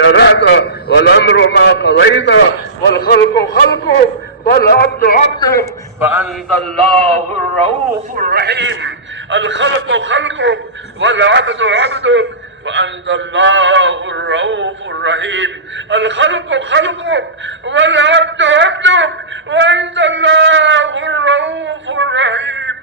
شرعت والأمر ما قضيت والخلق خلقك والعبد عبدك فأنت الله الرؤوف الرحيم. الخلق خلقك والعبد عبدك وأنت الله الرؤوف الرحيم. الخلق خلقك والعبد عبدك وأنت الله الرؤوف الرحيم.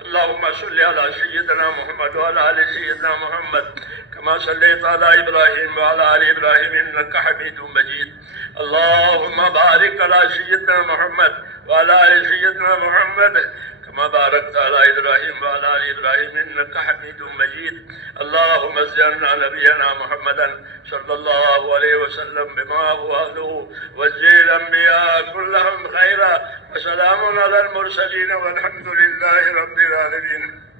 اللهم صل على سيدنا محمد وعلى آل سيدنا محمد كما صليت على إبراهيم وعلى آل إبراهيم إنك حميد مجيد. اللهم بارك على سيدنا محمد وعلى آل سيدنا محمد كما باركت على إبراهيم وعلى آل إبراهيم إنك حميد مجيد. اللهم اجعلنا نبينا محمدا صلى الله عليه وسلم بما هو أهله واجزل الأنبياء كلهم خيرا وسلام على المرسلين والحمد لله رب العالمين.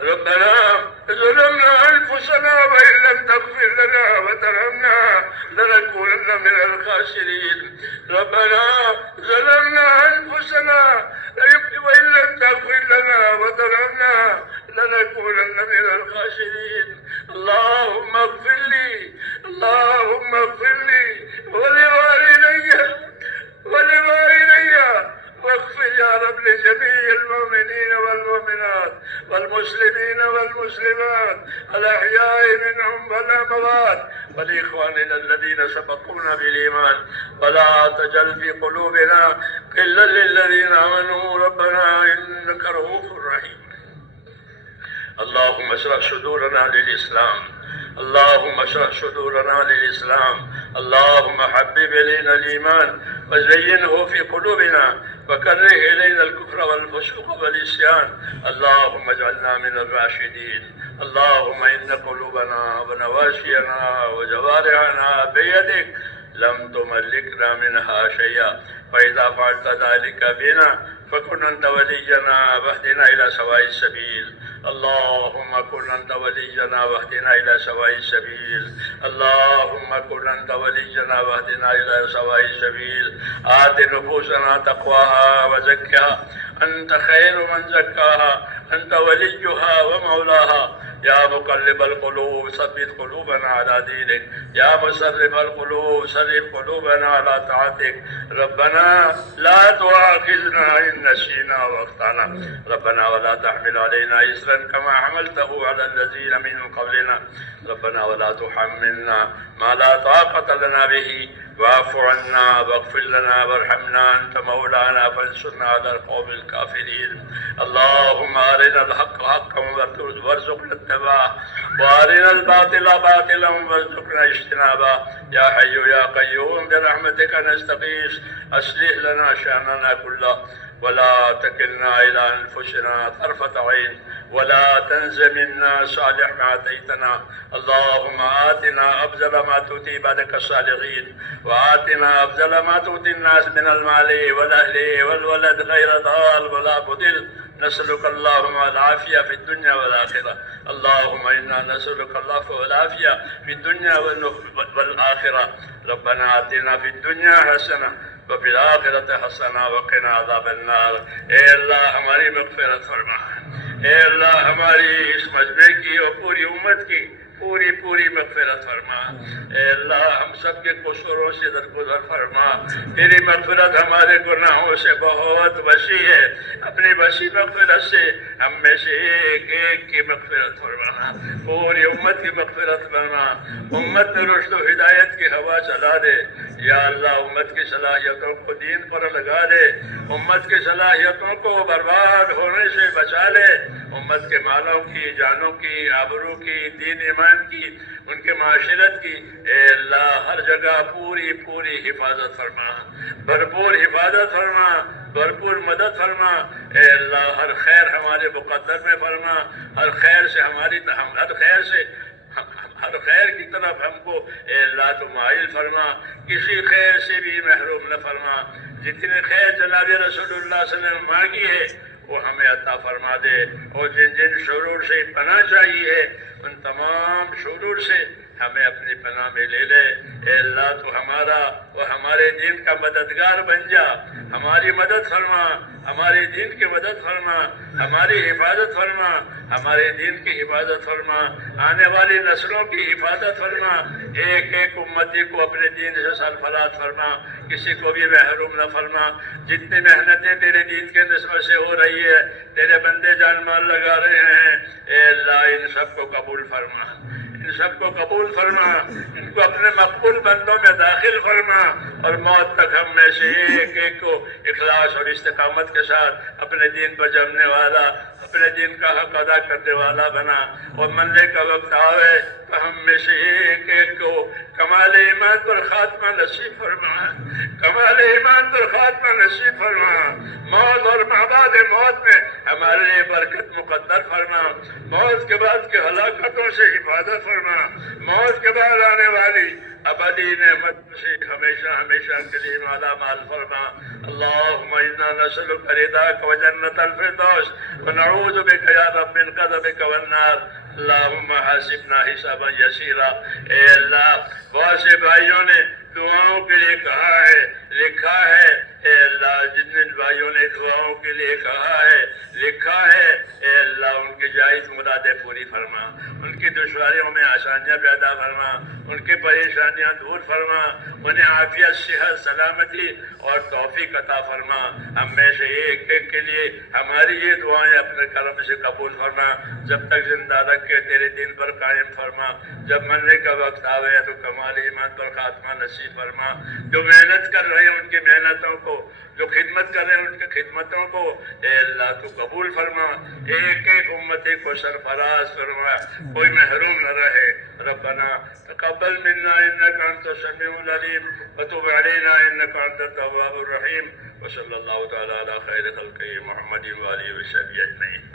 ربنا ظلمنا أنفسنا وإن لم تغفر لنا وترحمنا لنكونن من الخاسرين. ربنا ظلمنا أنفسنا وإن لم تغفر لنا وترحمنا لنكونن من الخاسرين. اللهم اغفر لي، اللهم اغفر لي ولوالدي واغفر يا رب لجميع المؤمنين والمؤمنات والمسلمين والمسلمات الأحياء منهم والأموات ولإخواننا الذين سبقونا بالإيمان ولا تجعل في قلوبنا غلا للذين آمنوا ربنا إنك رؤوف رحيم. اللهم اشرح صدورنا للإسلام، اللهم اشرح صدورنا للإسلام. اللهم حبب إلينا الإيمان وزينه في قلوبنا وكره إلينا الكفر والفسوق والعصيان. اللهم اجعلنا من الراشدين. اللهم إن قلوبنا ونواسينا وجوارحنا بيدك لم تملكنا منها شيئا، فإذا فعلت ذلك بنا فكن أنت ولينا واهدنا إلى سواء السبيل. اللهم كن أنت ولينا واهدنا إلى سواء السبيل. اللهم كن أنت ولينا واهدنا إلى سواء السبيل. آت نفوسنا تقواها وزكها أنت خير من زكاها أنت وليها ومولاها. يا مقلب القلوب ثبت قلوبنا على دينك. يا مصرف القلوب صرف قلوبنا على طاعتك. ربنا لا تؤاخذنا إن نسينا واخطأنا. ربنا ولا تحمل علينا إصرا كما حملته على الذين من قبلنا. ربنا ولا تحملنا ما لا طاقة لنا به واعف عنا واغفر لنا وارحمنا أنت مولانا فانصرنا على القوم الكافرين. اللهم أرنا الحق حقا وارزقنا اتباعه وأرنا الباطل باطلا وارزقنا اجتنابه. يا حي يا قيوم برحمتك نستغيث أصلح لنا شأننا كله ولا تكلنا إلى أنفسنا طرفة عين ولا تنز منا صالح ما أتيتنا. اللهم آتنا أفضل ما تؤتي عبادك الصالحين وآتنا أفضل ما تؤتي الناس من المال والأهل والولد غير ضال ولا بضل. نسألك اللهم العافية في الدنيا والآخرة. اللهم إنا نسألك العفو والعافية في الدنيا والآخرة. ربنا آتنا في الدنيا حسنة وفي الآخرة حسنة وقنا عذاب النار. اے اللہ ہماری مغفرت فرما. اے اللہ ہماری اس مجمع کی اور پوری امت کی پوری مغفرت فرما. اے اللہ ہم سب کے قصوروں سے درگزر فرما. تیری مغفرت ہمارے گناہوں سے بہت وسیع ہے. اپنی وسیع مغفرت سے ہم میں سے ایک ایک کی مغفرت فرما. پوری امت کی مغفرت فرما. امت میں رشد و ہدایت کی ہوا چلا دے. یا اللہ امت کی صلاحیتوں کو دین پر لگا دے. امت کی صلاحیتوں کو برباد ہونے سے بچا لے. امت کے مالوں کی، جانوں کی، آبرو کی، دین ایمان کی، ان کے معاشرت کی اے اللہ ہر جگہ پوری حفاظت فرما. بھرپور حفاظت فرما، بھرپور مدد فرما. اے اللہ ہر خیر ہمارے مقدر میں فرما. ہر خیر کی طرف ہم کو اے اللہ تو مائل فرما. کسی خیر سے بھی محروم نہ فرما. جتنے خیر جناب رسول اللہ صلی اللہ علیہ وسلم مانگی ہے وہ ہمیں عطا فرما دے. اور جن شرور سے پناہ چاہیے ہے ان تمام شرور سے ہمیں اپنی پناہ میں لے لے۔ اے اللہ تو ہمارا و ہمارے دین کا مددگار بن جا، ہماری مدد فرما، ہمارے دین کی مدد فرما، ہماری حفاظت فرما، ہمارے دین کی حفاظت فرما، آنے والی نسلوں کی حفاظت فرما، ایک ایک امتی کو اپنے دین سے سرفراز فرما، کسی کو بھی محروم نہ فرما۔ جتنی محنتیں تیرے دین کے نسبت سے ہو رہی ہے، تیرے بندے جان مال لگا رہے ہیں، اے اللہ ان سب کو قبول فرما، ان سب کو قبول فرما، ان کو اپنے مقبول بندوں میں داخل فرما، اور موت تک ہم میں سے ایک ایک کو اخلاص اور استقامت کے ساتھ اپنے دین پر جمنے والا، اپنے دین کا حق ادا کرنے والا بنا، اور مرنے کا وقت آئے تو ہم میں سے ایک ایک کو کمال ایمان پر خاتمہ نصیب فرما، کمال ایمان پر خاتمہ نصیب فرما، موت اور بعد موت میں ہمارے لیے برکت مقدر فرما، موت کے بعد کے ہلاکتوں سے حفاظت فرما، موت کے بعد آنے والی ابدی نعمت سے ہمیشہ ہمیشہ کے لیے مالا مال فرما۔ اللہم انا نسألک رضاک و جنت الفردوس ونعوذ بک یا رب من غضبک والنار۔ اللہم حاسبنا حسابا یسیرا۔ اے اللہ بہت سے بھائیوں نے دعاؤں کے لیے کہا ہے، لکھا ہے، اے اللہ جن جن بھائیوں نے دعاؤں کے لیے کہا ہے، لکھا ہے، اے اللہ ان کی جائز مرادیں پوری فرما، ان کی دشواریوں میں آسانیاں پیدا فرما، ان کی پریشانیاں دور فرما، انہیں عافیت، صحت، سلامتی اور توفیق عطا فرما۔ ہم میں سے ایک ایک کے لیے ہماری یہ دعائیں اپنے کرم سے قبول فرما، جب تک زندہ رکھ کے تیرے دین پر قائم فرما، جب مرنے کا وقت آوے تو کمال ایمان پر خاتمہ نصیب فرما۔ جو محنت کر رہے ہیں ان کی محنتوں کو، جو خدمت کر رہے ہیں ان کی خدمتوں کو اے اللہ تو قبول فرما، ایک ایک امتی کو سرفراز فرما، کوئی محروم نہ رہے۔ ربنا تقبل منا انك انت السميع العليم وتب علينا انك انت التواب الرحيم، وصلى الله تعالى على خير خلقه محمد وآله وصحبه اجمعين۔